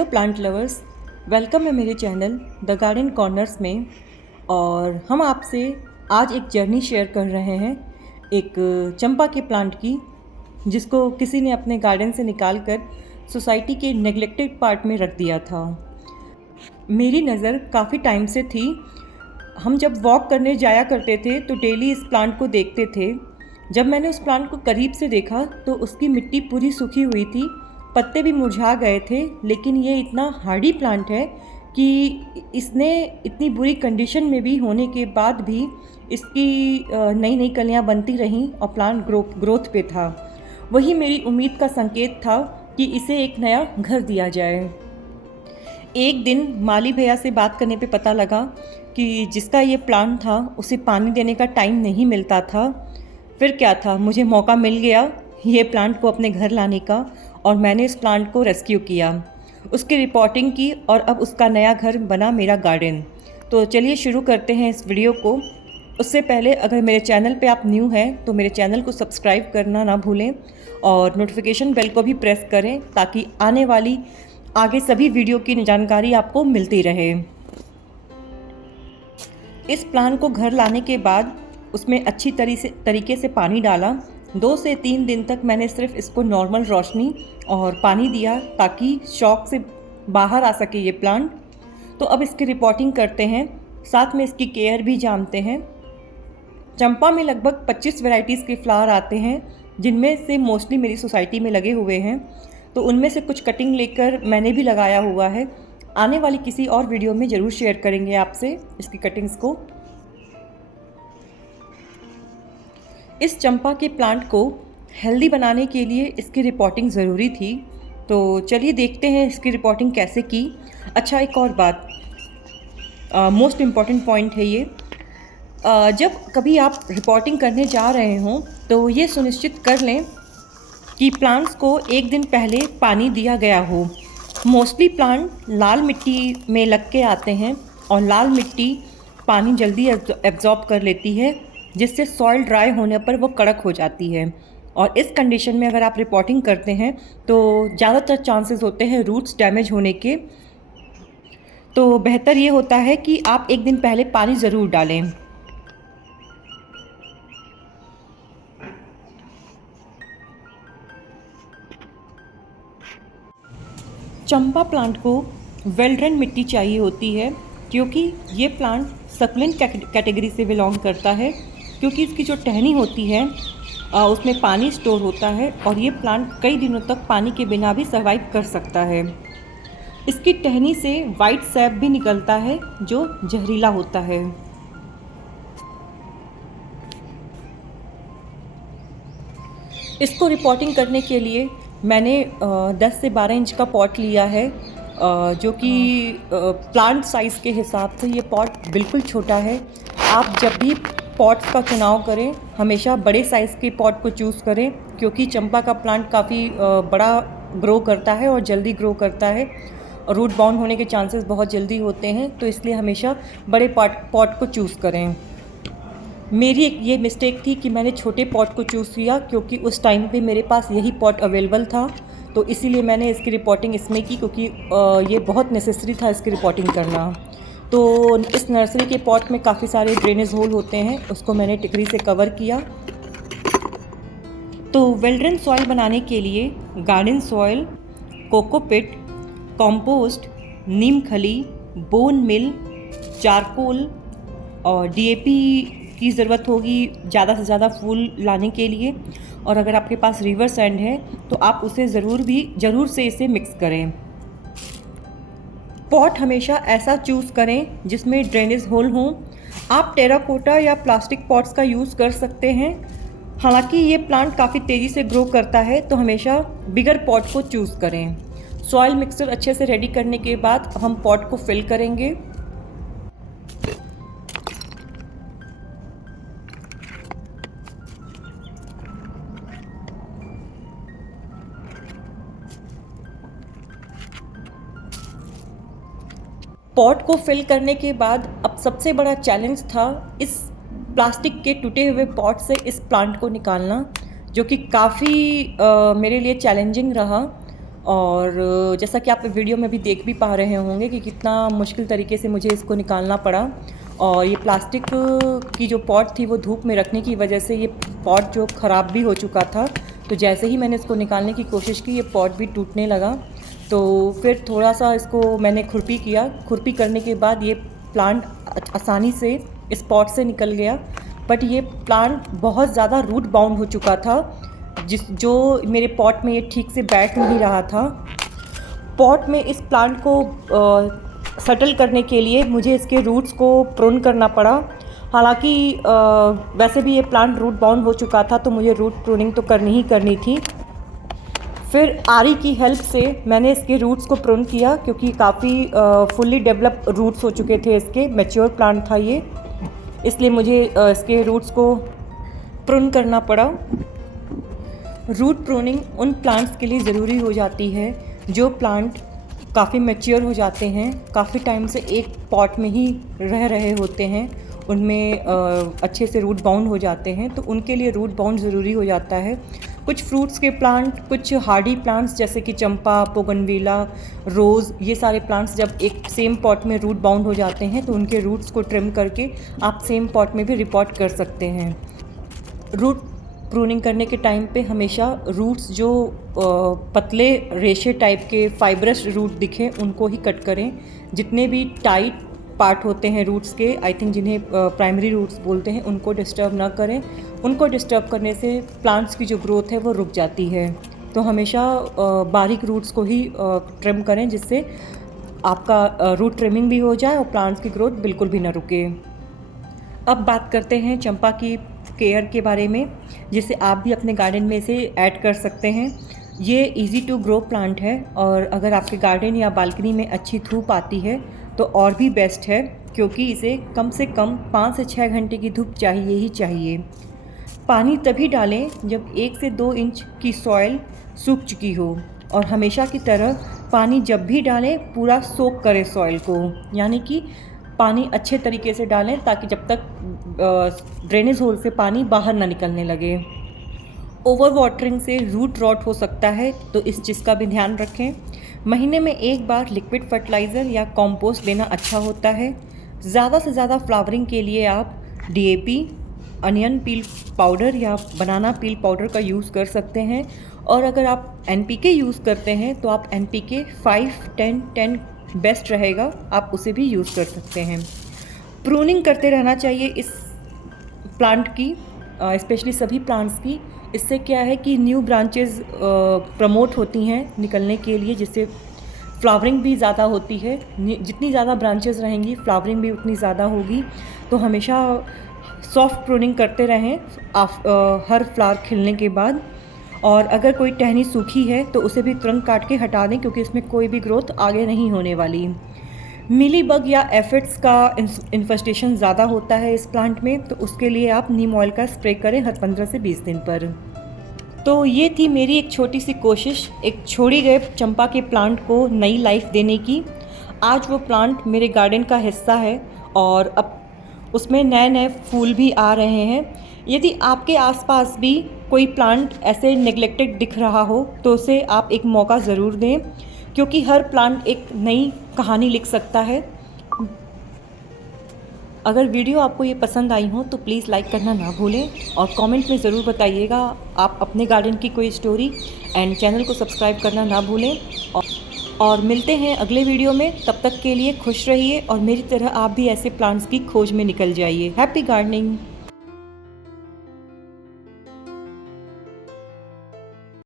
Hello plant lovers, welcome है मेरे channel the garden corners में। और हम आपसे आज एक जर्नी शेयर कर रहे हैं एक चंपा के प्लांट की, जिसको किसी ने अपने गार्डन से निकाल कर सोसाइटी के नेग्लेक्टेड पार्ट में रख दिया था। मेरी नज़र काफ़ी टाइम से थी। हम जब वॉक करने जाया करते थे तो डेली इस प्लांट को देखते थे। जब मैंने उस प्लांट को करीब से देखा तो उसकी मिट्टी पूरी सूखी हुई थी, पत्ते भी मुरझा गए थे, लेकिन ये इतना हार्डी प्लांट है कि इसने इतनी बुरी कंडीशन में भी होने के बाद भी इसकी नई नई कलियां बनती रहीं और प्लांट ग्रोथ पे था। वही मेरी उम्मीद का संकेत था कि इसे एक नया घर दिया जाए। एक दिन माली भैया से बात करने पे पता लगा कि जिसका ये प्लांट था उसे पानी देने का टाइम नहीं मिलता था। फिर क्या था, मुझे मौका मिल गया ये प्लांट को अपने घर लाने का और मैंने इस प्लांट को रेस्क्यू किया, उसकी रिपोर्टिंग की और अब उसका नया घर बना मेरा गार्डन। तो चलिए शुरू करते हैं इस वीडियो को। उससे पहले अगर मेरे चैनल पे आप न्यू हैं तो मेरे चैनल को सब्सक्राइब करना ना भूलें और नोटिफिकेशन बेल को भी प्रेस करें ताकि आने वाली आगे सभी वीडियो की जानकारी आपको मिलती रहे। इस प्लांट को घर लाने के बाद उसमें अच्छी तरीके से पानी डाला। 2 से 3 दिन तक मैंने सिर्फ इसको नॉर्मल रोशनी और पानी दिया ताकि शॉक से बाहर आ सके ये प्लांट। तो अब इसकी रिपोर्टिंग करते हैं, साथ में इसकी केयर भी जानते हैं। चंपा में लगभग 25 वैरायटीज़ के फ्लावर आते हैं, जिनमें से मोस्टली मेरी सोसाइटी में लगे हुए हैं। तो उनमें से कुछ कटिंग लेकर मैंने भी लगाया हुआ है। आने वाली किसी और वीडियो में ज़रूर शेयर करेंगे आपसे इसकी कटिंग्स को। इस चंपा के प्लांट को हेल्दी बनाने के लिए इसकी रिपोर्टिंग ज़रूरी थी। तो चलिए देखते हैं इसकी रिपोर्टिंग कैसे की। अच्छा, एक और बात, मोस्ट इम्पॉर्टेंट पॉइंट है ये। जब कभी आप रिपोर्टिंग करने जा रहे हों तो ये सुनिश्चित कर लें कि प्लांट्स को एक दिन पहले पानी दिया गया हो। मोस्टली प्लांट लाल मिट्टी में लग के आते हैं और लाल मिट्टी पानी जल्दी एब्जॉर्ब कर लेती है, जिससे सॉइल ड्राई होने पर वो कड़क हो जाती है। और इस कंडीशन में अगर आप रिपोर्टिंग करते हैं तो ज़्यादातर चांसेस होते हैं रूट्स डैमेज होने के। तो बेहतर ये होता है कि आप एक दिन पहले पानी ज़रूर डालें। चंपा प्लांट को वेल ड्रेन मिट्टी चाहिए होती है, क्योंकि ये प्लांट सक्लेंट कैटेगरी से बिलोंग करता है। क्योंकि इसकी जो टहनी होती है उसमें पानी स्टोर होता है और ये प्लांट कई दिनों तक पानी के बिना भी सर्वाइव कर सकता है। इसकी टहनी से वाइट सैप भी निकलता है जो जहरीला होता है। इसको रिपोर्टिंग करने के लिए मैंने 10 से 12 इंच का पॉट लिया है, जो कि प्लांट साइज़ के हिसाब से ये पॉट बिल्कुल छोटा है। आप जब भी पॉट्स का चुनाव करें हमेशा बड़े साइज़ के पॉट को चूज़ करें, क्योंकि चंपा का प्लांट काफ़ी बड़ा ग्रो करता है और जल्दी ग्रो करता है और रूट बाउंड होने के चांसेस बहुत जल्दी होते हैं। तो इसलिए हमेशा बड़े पॉट को चूज़ करें। मेरी एक ये मिस्टेक थी कि मैंने छोटे पॉट को चूज़ किया, क्योंकि उस टाइम पे मेरे पास यही पॉट अवेलेबल था। तो इसीलिए मैंने इसकी रिपोर्टिंग इसमें की, क्योंकि ये बहुत नेसेसरी था इसकी रिपोर्टिंग करना। तो इस नर्सरी के पॉट में काफ़ी सारे ड्रेनेज होल होते हैं, उसको मैंने टिकरी से कवर किया। तो वेल ड्रेन सॉइल बनाने के लिए गार्डन सॉइल, कोकोपिट, कॉम्पोस्ट, नीम खली, बोन मिल, चारकोल और डीएपी की ज़रूरत होगी ज़्यादा से ज़्यादा फूल लाने के लिए। और अगर आपके पास रिवर सैंड है तो आप उसे ज़रूर से इसे मिक्स करें। पॉट हमेशा ऐसा चूज़ करें जिसमें ड्रेनेज होल हों। आप टेराकोटा या प्लास्टिक पॉट्स का यूज़ कर सकते हैं। हालांकि ये प्लांट काफ़ी तेज़ी से ग्रो करता है, तो हमेशा बिगर पॉट को चूज़ करें। सॉइल मिक्सचर अच्छे से रेडी करने के बाद हम पॉट को फिल करेंगे। पॉट को फिल करने के बाद अब सबसे बड़ा चैलेंज था इस प्लास्टिक के टूटे हुए पॉट से इस प्लांट को निकालना, जो कि काफ़ी मेरे लिए चैलेंजिंग रहा। और जैसा कि आप वीडियो में भी देख भी पा रहे होंगे कि कितना मुश्किल तरीके से मुझे इसको निकालना पड़ा। और ये प्लास्टिक की जो पॉट थी वो धूप में रखने की वजह से ये पॉट जो ख़राब भी हो चुका था, तो जैसे ही मैंने इसको निकालने की कोशिश की ये पॉट भी टूटने लगा। तो फिर थोड़ा सा इसको मैंने खुरपी किया। खुरपी करने के बाद ये प्लांट आसानी से इस पॉट से निकल गया। बट ये प्लांट बहुत ज़्यादा रूट बाउंड हो चुका था, जो मेरे पॉट में ये ठीक से बैठ नहीं रहा था। पॉट में इस प्लांट को सेटल करने के लिए मुझे इसके रूट्स को प्रून करना पड़ा। हालांकि वैसे भी ये प्लांट रूट बाउंड हो चुका था, तो मुझे रूट प्रूनिंग तो करनी ही करनी थी। फिर आरी की हेल्प से मैंने इसके रूट्स को प्रून किया, क्योंकि काफ़ी फुल्ली डेवलप रूट्स हो चुके थे इसके, मैच्योर प्लांट था ये, इसलिए मुझे इसके रूट्स को प्रून करना पड़ा। रूट प्रूनिंग उन प्लांट्स के लिए ज़रूरी हो जाती है जो प्लांट काफ़ी मैच्योर हो जाते हैं, काफ़ी टाइम से एक पॉट में ही रह रहे होते हैं, उनमें अच्छे से रूट बाउंड हो जाते हैं, तो उनके लिए रूट बाउंड ज़रूरी हो जाता है। कुछ फ्रूट्स के प्लांट, कुछ हार्डी प्लांट्स जैसे कि चंपा, बोगनविला, रोज़, ये सारे प्लांट्स जब एक सेम पॉट में रूट बाउंड हो जाते हैं तो उनके रूट्स को ट्रिम करके आप सेम पॉट में भी रिपोर्ट कर सकते हैं। रूट प्रूनिंग करने के टाइम पे हमेशा रूट्स जो पतले रेशे टाइप के फाइब्रस रूट दिखें उनको ही कट करें। जितने भी टाइट पार्ट होते हैं रूट्स के, आई थिंक जिन्हें प्राइमरी रूट्स बोलते हैं, उनको डिस्टर्ब ना करें। उनको डिस्टर्ब करने से प्लांट्स की जो ग्रोथ है वो रुक जाती है। तो हमेशा बारीक रूट्स को ही ट्रिम करें, जिससे आपका रूट ट्रिमिंग भी हो जाए और प्लांट्स की ग्रोथ बिल्कुल भी ना रुके। अब बात करते हैं चंपा की केयर के बारे में, जिसे आप भी अपने गार्डन में इसे ऐड कर सकते हैं। ये इजी टू ग्रो प्लांट है, और अगर आपके गार्डन या बालकनी में अच्छी धूप आती है तो और भी बेस्ट है, क्योंकि इसे कम से कम 5 से 6 घंटे की धूप चाहिए ही चाहिए। पानी तभी डालें जब 1 से 2 इंच की सॉइल सूख चुकी हो, और हमेशा की तरह पानी जब भी डालें पूरा सोक करें सॉइल को, यानी कि पानी अच्छे तरीके से डालें ताकि जब तक ड्रेनेज होल से पानी बाहर ना निकलने लगे। ओवर वाटरिंग से रूट रॉट हो सकता है, तो इस चीज़ का भी ध्यान रखें। महीने में एक बार लिक्विड फर्टिलाइज़र या कॉम्पोस्ट देना अच्छा होता है। ज़्यादा से ज़्यादा फ्लावरिंग के लिए आप DAP, अनियन पील पाउडर या बनाना पील पाउडर का यूज़ कर सकते हैं। और अगर आप NPK यूज़ करते हैं तो आप NPK 5-10-10 बेस्ट रहेगा, आप उसे भी यूज़ कर सकते हैं। प्रूनिंग करते रहना चाहिए इस प्लांट की, स्पेशली सभी प्लांट्स की। इससे क्या है कि न्यू ब्रांचेस प्रमोट होती हैं निकलने के लिए, जिससे फ्लावरिंग भी ज़्यादा होती है। जितनी ज़्यादा ब्रांचेस रहेंगी फ्लावरिंग भी उतनी ज़्यादा होगी। तो हमेशा सॉफ्ट प्रूनिंग करते रहें हर फ्लावर खिलने के बाद। और अगर कोई टहनी सूखी है तो उसे भी तुरंत काट के हटा दें, क्योंकि इसमें कोई भी ग्रोथ आगे नहीं होने वाली। मिली बग या एफिड्स का इन्फेस्टेशन ज़्यादा होता है इस प्लांट में, तो उसके लिए आप नीम ऑयल का स्प्रे करें हर 15 से 20 दिन पर। तो ये थी मेरी एक छोटी सी कोशिश एक छोड़ी गए चंपा के प्लांट को नई लाइफ देने की। आज वो प्लांट मेरे गार्डन का हिस्सा है और अब उसमें नए नए फूल भी आ रहे हैं। यदि आपके आसपास भी कोई प्लांट ऐसे नेग्लेक्टेड दिख रहा हो तो उसे आप एक मौका ज़रूर दें, क्योंकि हर प्लांट एक नई कहानी लिख सकता है। अगर वीडियो आपको ये पसंद आई हो तो प्लीज़ लाइक करना ना भूलें, और कमेंट में ज़रूर बताइएगा आप अपने गार्डन की कोई स्टोरी, एंड चैनल को सब्सक्राइब करना ना भूलें। और मिलते हैं अगले वीडियो में। तब तक के लिए खुश रहिए और मेरी तरह आप भी ऐसे प्लांट्स की खोज में निकल जाइए। Happy gardening.